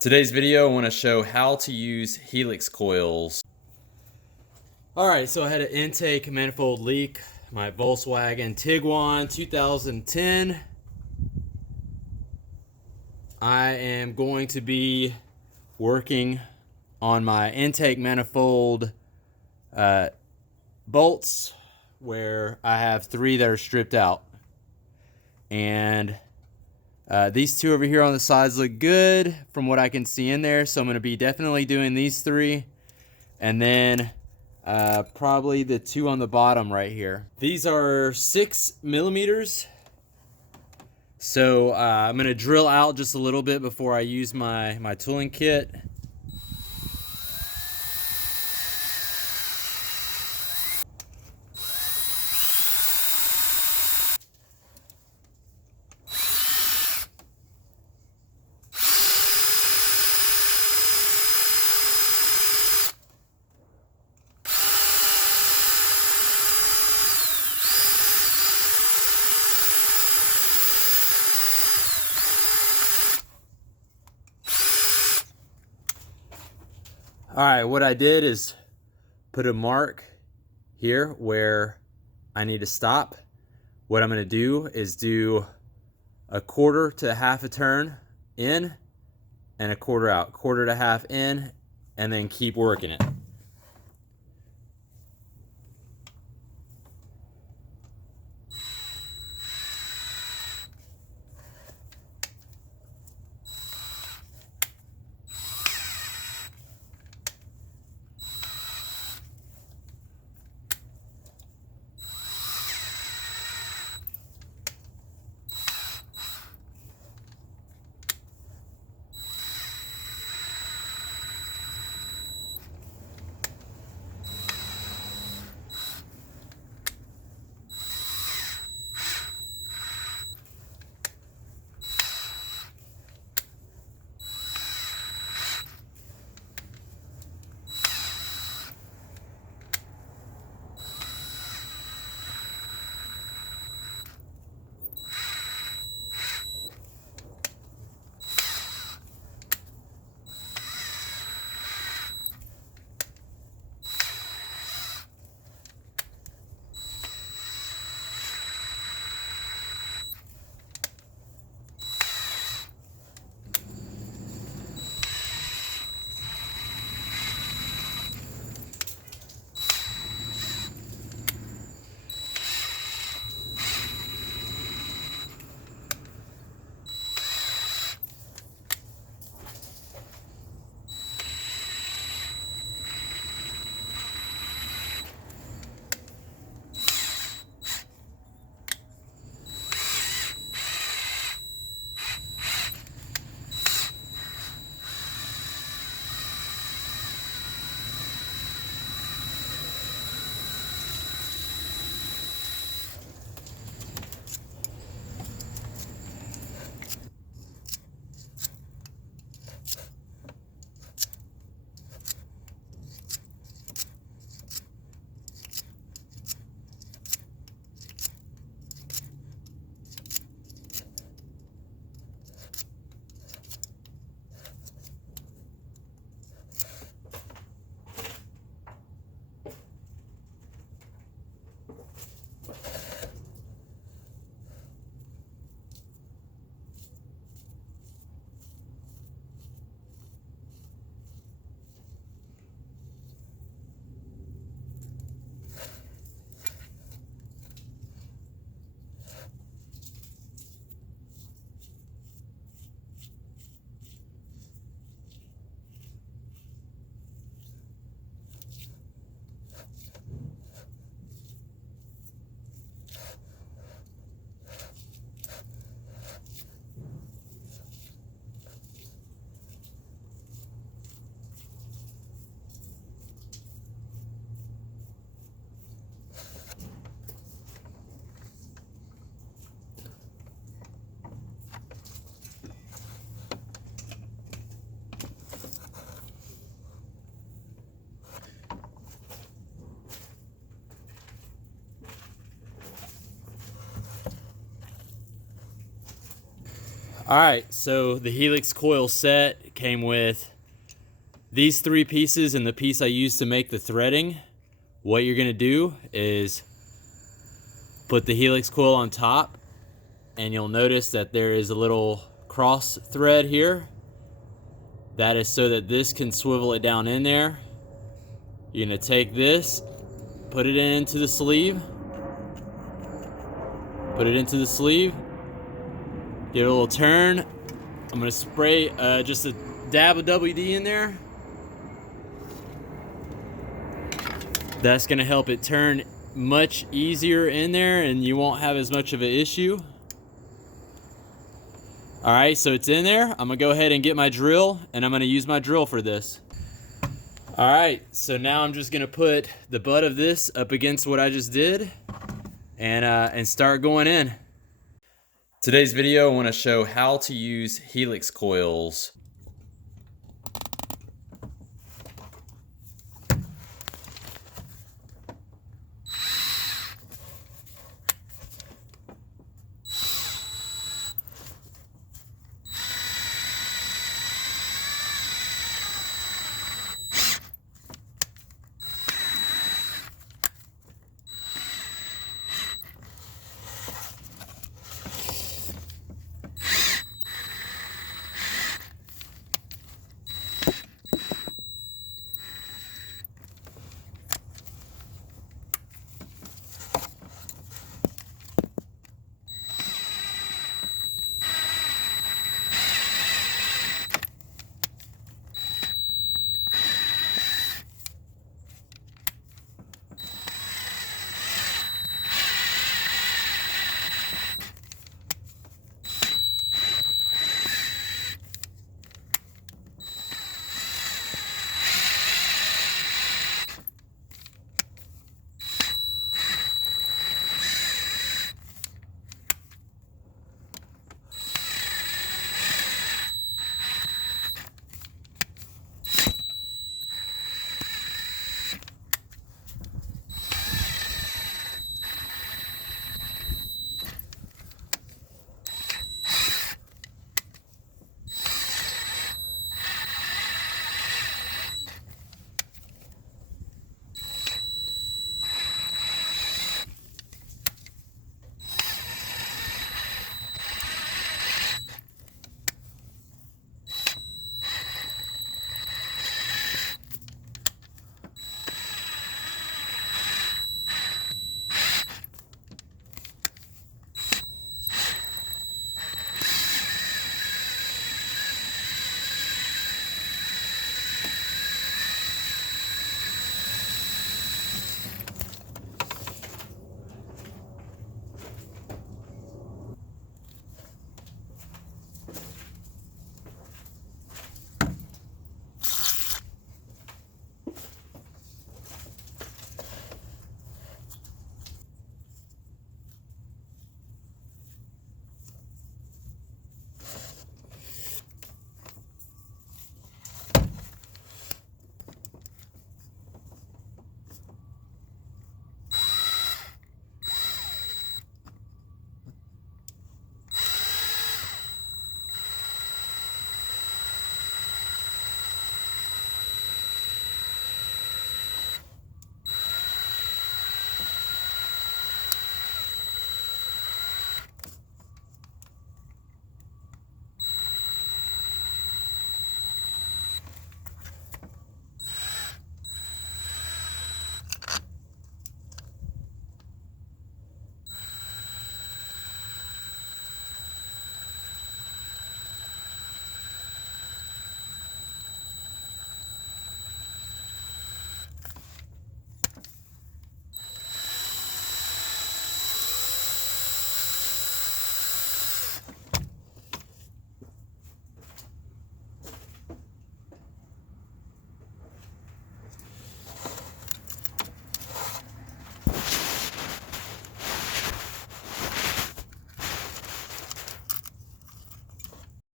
Today's video, I want to show how to use Helix coils. Alright, so I had an intake manifold leak, my Volkswagen Tiguan 2010. I am going to be working on my intake manifold bolts, where I have 3 that are stripped out. And these 2 over here on the sides look good from what I can see in there, so I'm going to be definitely doing these 3, and then probably the 2 on the bottom right here. These are 6 millimeters, so I'm going to drill out just a little bit before I use my tooling kit. Alright, what I did is put a mark here where I need to stop. What I'm going to do is do a quarter to half a turn in and a quarter out, quarter to half in, and then keep working it. Alright, so the Helix coil set came with these 3 pieces and the piece I used to make the threading. What you're gonna do is put the helix coil on top, and you'll notice that there is a little cross thread here. That is so that this can swivel it down in there. You're gonna take this, put it into the sleeve, give it a little turn. I'm gonna spray just a dab of WD in there. That's gonna help it turn much easier in there and you won't have as much of an issue. All right, so it's in there. I'm gonna go ahead and get my drill, and I'm gonna use my drill for this. All right, so now I'm just gonna put the butt of this up against what I just did and start going in. Today's video, I wanna show how to use helix coils